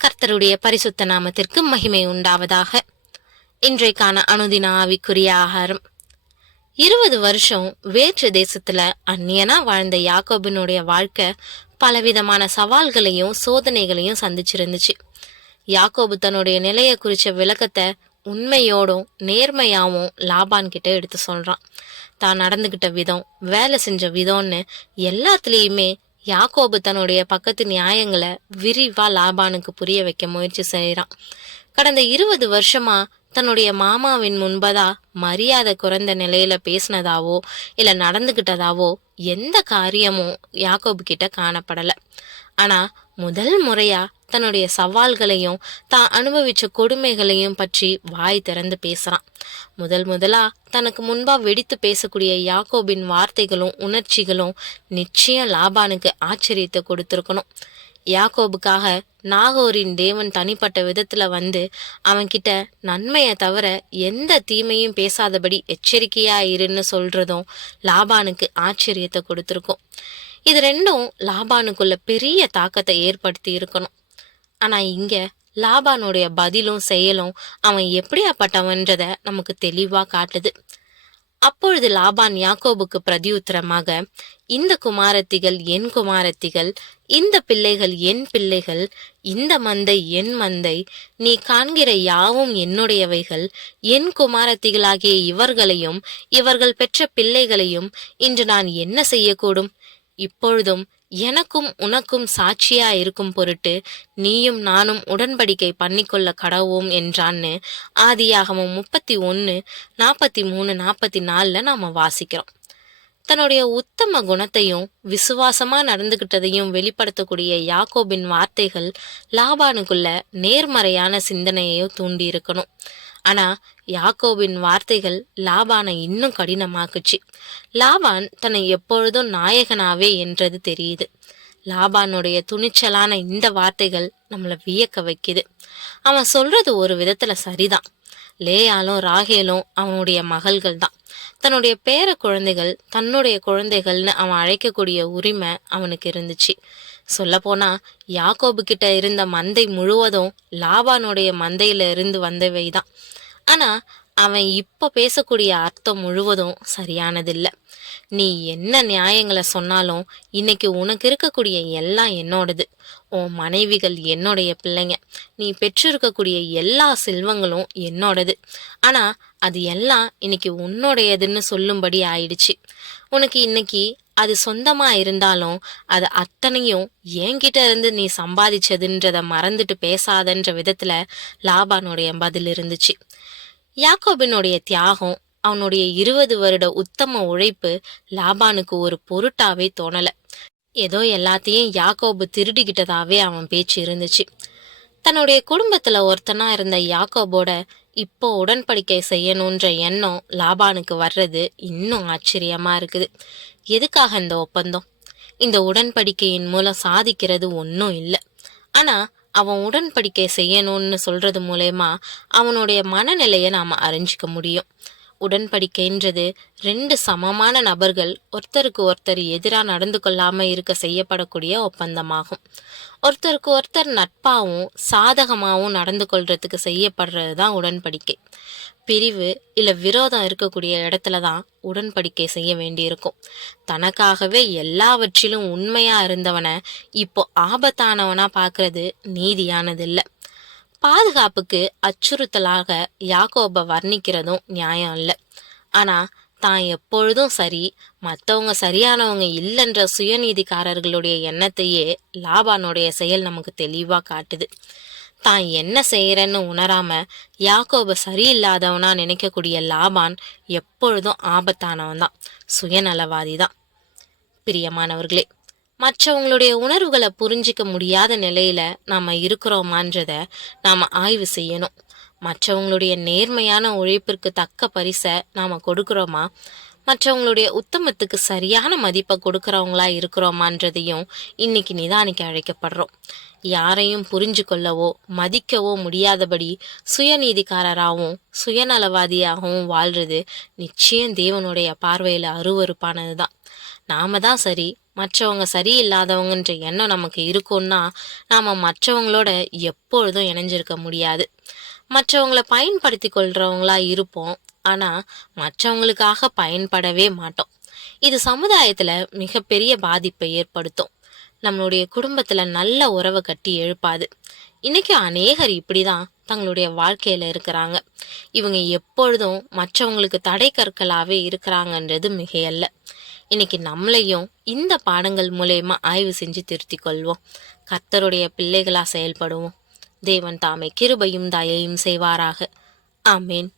கர்த்தருடைய பரிசுத்த நாமத்திற்கு மகிமை உண்டாவதாக. இன்றைக்கான அனுதின ஆவிக்குரிய ஆகாரம். 20 வருஷம் வேற்று தேசத்துல அந்நியனா வாழ்ந்த யாக்கோபினுடைய வாழ்க்கை பலவிதமான சவால்களையும் சோதனைகளையும் சந்திச்சிருந்துச்சு. யாக்கோபு தன்னுடைய நிலைய குறிச்ச விளக்கத்தை உண்மையோடும் நேர்மையாவும் லாபான் கிட்ட எடுத்து சொல்றான். தான் நடந்துகிட்ட விதம், வேலை செஞ்ச விதம்னு எல்லாத்துலேயுமே யாக்கோபு தன்னுடைய பக்கத்து நியாயங்களை விரிவா லாபானுக்கு புரிய வைக்க முயற்சி செய்யறான். கடந்த 20 வருஷமா தன்னுடைய மாமாவின் முன்பதா மரியாதை குறைந்த நிலையில பேசினதாவோ இல்ல நடந்துகிட்டதாவோ எந்த காரியமும் யாக்கோபு கிட்ட காணப்படல. ஆனா முதல் முறையா தன்னுடைய சவால்களையும் தான் அனுபவிச்ச கொடுமைகளையும் பற்றி வாய் திறந்து பேசுறான். முதலா தனக்கு முன்பா வெடித்து பேசக்கூடிய யாக்கோபின் வார்த்தைகளும் உணர்ச்சிகளும் நிச்சயம் லாபானுக்கு ஆச்சரியத்தை கொடுத்திருக்கணும். யாக்கோபுக்காக நாகோரின் தேவன் தனிப்பட்ட விதத்துல வந்து அவன்கிட்ட நன்மையை தவிர எந்த தீமையும் பேசாதபடி எச்சரிக்கையா இருன்னு சொல்றதும் லாபானுக்கு ஆச்சரியத்தை கொடுத்திருக்கும். இது ரெண்டும் லாபானுக்குள்ள பெரிய தாக்கத்தை ஏற்படுத்தி இருக்கணும். ஆனா இங்க லாபானுடைய பதிலும் செயலும் அவன் எப்படியாப்பட்டவன்றத நமக்கு தெளிவா காட்டுது. அப்பொழுது லாபான் யாக்கோபுக்கு பிரதியுத்தரமாக, இந்த குமாரத்திகள் என் குமாரத்திகள், இந்த பிள்ளைகள் என் பிள்ளைகள், இந்த மந்தை என் மந்தை, நீ காண்கிற யாவும் என்னுடையவைகள், என் குமாரத்திகளாகிய இவர்களையும் இவர்கள் பெற்ற பிள்ளைகளையும் இன்று நான் என்ன செய்யக்கூடும்? இப்பொழுதும் எனக்கும் உனக்கும் சாட்சியா இருக்கும் பொருட்டு நீயும் நானும் உடன்படிக்கை பண்ணிக்கொள்ள கடவோம் என்றான்னு ஆதியாகமம் 31:43-44 நாம வாசிக்கிறோம். தன்னுடைய உத்தம குணத்தையும் விசுவாசமா நடந்துகிட்டதையும் வெளிப்படுத்தக்கூடிய யாக்கோபின் வார்த்தைகள் லாபானுக்குள்ள நேர்மறையான சிந்தனையையும் தூண்டி இருக்கணும். ஆனா யாக்கோபின் வார்த்தைகள் லாபானை இன்னும் கடினமாக்குச்சு. லாபான் தன்னை எப்பொழுதும் நாயகனாவே என்றது தெரியுது. லாபானுடைய துணிச்சலான இந்த வார்த்தைகள் நம்மளை வியக்க வைக்குது. அவன் சொல்றது ஒரு விதத்துல சரிதான். லேயாலும் ராகேலும் அவனுடைய மகள்கள் தான். தன்னுடைய பேர குழந்தைகள் தன்னுடைய குழந்தைகள்னு அவன் அழைக்கக்கூடிய உரிமை அவனுக்கு இருந்துச்சு. சொல்ல போனா யாக்கோபு கிட்ட இருந்த மந்தை முழுவதும் லாபானுடைய மந்தையில இருந்து வந்தவைதான். ஆனா அவன் இப்ப பேசக்கூடிய அர்த்தம் முழுவதும் சரியானதில்லை. நீ என்ன நியாயங்களை சொன்னாலும் இன்னைக்கு உனக்கு இருக்கக்கூடிய எல்லாம் என்னோடது. உன் மனைவிகள் என்னுடைய பிள்ளைங்க. நீ பெற்றிருக்கக்கூடிய எல்லா செல்வங்களும் என்னோடது. ஆனா அது எல்லாம் இன்னைக்கு உன்னோடையதுன்னு சொல்லும்படி ஆயிடுச்சு. உனக்கு இன்னைக்கு அது சொந்தமா இருந்தாலும் அது அத்தனையும் என்கிட்ட இருந்து நீ சம்பாதிச்சதுன்றத மறந்துட்டு பேசாதன்ற விதத்துல லாபானுடைய பதில் இருந்துச்சு. யாக்கோபினுடைய தியாகம், அவனுடைய 20 வருட உத்தம உழைப்பு லாபானுக்கு ஒரு பொருட்டாவே தோணல. ஏதோ எல்லாத்தையும் யாக்கோபு திருடிக்கிட்டதாவே அவன் பேச்சு இருந்துச்சு. தன்னுடைய குடும்பத்துல ஒருத்தனா இருந்த யாக்கோபோட இப்போ உடன்படிக்கை செய்யணுன்ற எண்ணம் லாபானுக்கு வர்றது இன்னும் ஆச்சரியமா இருக்குது. எதுக்காக இந்த ஒப்பந்தம்? இந்த உடன்படிக்கையின் மூலம் சாதிக்கிறது ஒன்றும் இல்லை. ஆனா அவன் உடன்படிக்கை செய்யணும்னு சொல்றது மூலயமா அவனுடைய மனநிலையை நாம அறிஞ்சிக்க முடியும். உடன்படிக்கைன்றது 2 சமமான நபர்கள் ஒருத்தருக்கு ஒருத்தர் எதிராக நடந்து கொள்ளாம இருக்க செய்யப்படக்கூடிய ஒப்பந்தமாகும். ஒருத்தருக்கு ஒருத்தர் நட்பாகவும் சாதகமாகவும் நடந்து கொள்றதுக்கு செய்யப்படுறது தான் உடன்படிக்கை. பிரிவு இல்ல விரோதம் இருக்கக்கூடிய இடத்துலதான் உடன்படிக்கை செய்ய வேண்டியிருக்கும். தனக்காகவே எல்லாவற்றிலும் உண்மையா இருந்தவனை இப்போ ஆபத்தானவனா பாக்குறது நீதியானதில்லை. பாதுகாப்புக்கு அச்சுறுத்தலாக யாக்கோப வர்ணிக்கிறதும் நியாயம் இல்லை. ஆனா தான் எப்பொழுதும் சரி, மற்றவங்க சரியானவங்க இல்லைன்ற சுயநீதிக்காரர்களுடைய எண்ணத்தையே லாபானுடைய செயல் நமக்கு தெளிவா காட்டுது. தான் என்ன செய்யறன்னு உணராம யாக்கோப சரியில்லாதவனா நினைக்கக்கூடிய லாபான் எப்பொழுதும் ஆபத்தானவன் தான், சுயநலவாதி தான். பிரியமானவர்களே, மற்றவங்களுடைய உணர்வுகளை புரிஞ்சிக்க முடியாத நிலையில நாம இருக்கிறோமான்றத நாம ஆய்வு செய்யணும். மற்றவங்களுடைய நேர்மையான உழைப்பிற்கு தக்க பரிசை நாம கொடுக்கிறோமா? மற்றவங்களுடைய உத்தமத்துக்கு சரியான மதிப்பை கொடுக்கறவங்களா இருக்கிறோமான்றதையும் இன்னைக்கு நிதானிக்க அழைக்கப்படுறோம். யாரையும் புரிஞ்சு கொள்ளவோ மதிக்கவோ முடியாதபடி சுயநீதிக்காரராகவும் சுயநலவாதியாகவும் வாழ்றது நிச்சயம் தேவனுடைய பார்வையில அருவருப்பானதுதான். நாம தான் சரி, மற்றவங்க சரியில்லாதவங்கன்ற எண்ணம் நமக்கு இருக்கும்னா நாம மற்றவங்களோட எப்பொழுதும் இணைஞ்சிருக்க முடியாது. மற்றவங்கள பயன்படுத்தி கொள்றவங்களா இருப்போம். ஆனா மற்றவங்களுக்காக பயன்படவே மாட்டோம். இது சமுதாயத்துல மிகப்பெரிய பாதிப்பை ஏற்படுத்தும். நம்மளுடைய குடும்பத்துல நல்ல உறவை கட்டி எழுப்பாது. இன்னைக்கு அநேகர் இப்படிதான் தங்களுடைய வாழ்க்கையில இருக்கிறாங்க. இவங்க எப்பொழுதும் மற்றவங்களுக்கு தடை கற்களாவே இருக்கிறாங்கன்றது மிகையல்ல. இன்னைக்கு நம்மளையும் இந்த பாடங்கள் மூலயமா ஆய்வு செஞ்சு திருத்திக் கொள்வோம். கர்த்தருடைய பிள்ளைகளா செயல்படுவோம். தேவன் தாமே கிருபையும் தயையும் செய்வாராக. ஆமேன்.